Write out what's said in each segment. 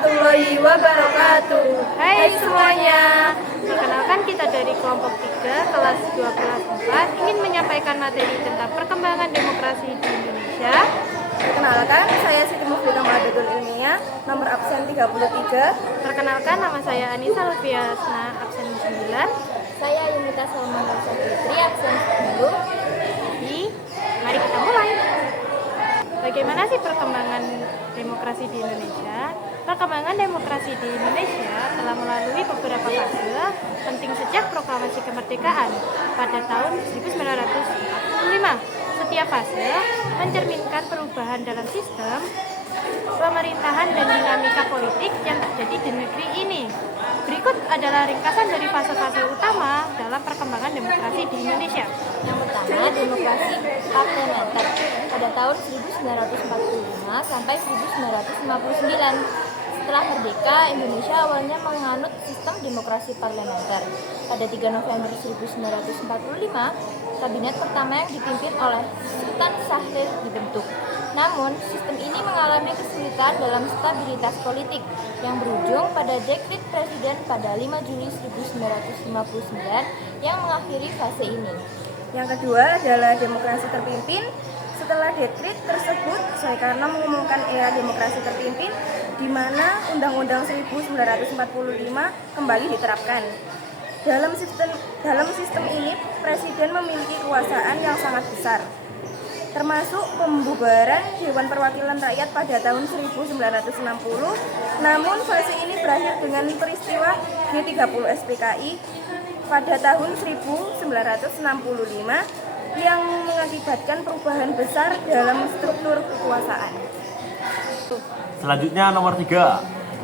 warahmatullahi wabarakatuh. Hai semuanya. Perkenalkan, kita dari kelompok 3 kelas 12/4 ingin menyampaikan materi tentang perkembangan demokrasi di Indonesia. Perkenalkan, saya Siti Muflidah Ma'adadul Ilmiah, nomor absen 33. Perkenalkan, nama saya Anissa Lufiasna, absen 9. Saya Yunita Salman Fitri, absen 10. Mari kita mulai. Bagaimana sih perkembangan demokrasi di Indonesia? Perkembangan demokrasi di Indonesia telah melalui beberapa fase penting sejak proklamasi kemerdekaan pada tahun 1945. Setiap fase mencerminkan perubahan dalam sistem pemerintahan dan dinamika politik yang terjadi di negeri ini. Berikut adalah ringkasan dari fase-fase utama dalam perkembangan demokrasi di Indonesia. Yang pertama, demokrasi parlementer pada tahun 1945 sampai 1959. Setelah merdeka, Indonesia awalnya menganut sistem demokrasi parlementer. Pada 3 November 1945, kabinet pertama yang dipimpin oleh Sultan Syahrir dibentuk. Namun, sistem ini mengalami kesulitan dalam stabilitas politik yang berujung pada dekret presiden pada 5 Juli 1959 yang mengakhiri fase ini. Yang kedua adalah demokrasi terpimpin. Setelah dekret tersebut, Soekarno Karno mengumumkan era demokrasi terpimpin di mana Undang-Undang 1945 kembali diterapkan. Dalam sistem ini, presiden memiliki kekuasaan yang sangat besar, termasuk pembubaran Dewan Perwakilan Rakyat pada tahun 1960. Namun fase ini berakhir dengan peristiwa G30 SPKI pada tahun 1965 yang mengakibatkan perubahan besar dalam struktur kekuasaan. Selanjutnya nomor 3,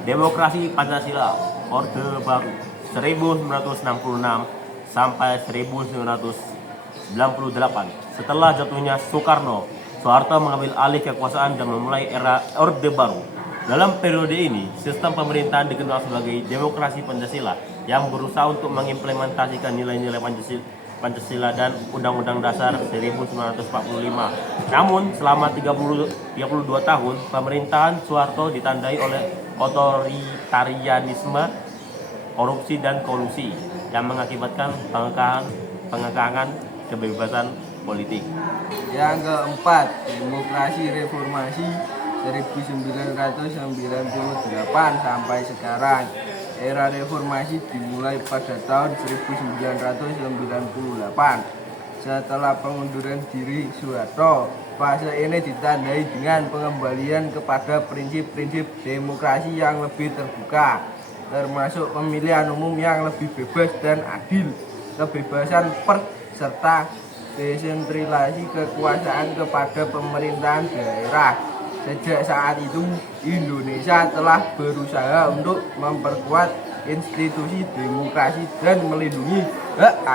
Demokrasi Pancasila Orde Baru 1966 sampai 1998. Setelah jatuhnya Soeharto mengambil alih kekuasaan dan memulai era Orde Baru. Dalam periode ini, sistem pemerintahan dikenal sebagai demokrasi Pancasila yang berusaha untuk mengimplementasikan nilai-nilai Pancasila dan Undang-Undang Dasar 1945. Namun, selama 32 tahun, pemerintahan Soeharto ditandai oleh otoritarianisme, korupsi dan kolusi yang mengakibatkan pengekangan kebebasan politik. Yang keempat, demokrasi reformasi 1998 sampai sekarang. Era reformasi dimulai pada tahun 1998 setelah pengunduran diri Soeharto. Fase ini ditandai dengan pengembalian kepada prinsip-prinsip demokrasi yang lebih terbuka, termasuk pemilihan umum yang lebih bebas dan adil, kebebasan pers serta desentralisasi kekuasaan kepada pemerintahan daerah. Sejak saat itu, Indonesia telah berusaha untuk memperkuat institusi demokrasi dan melindungi hak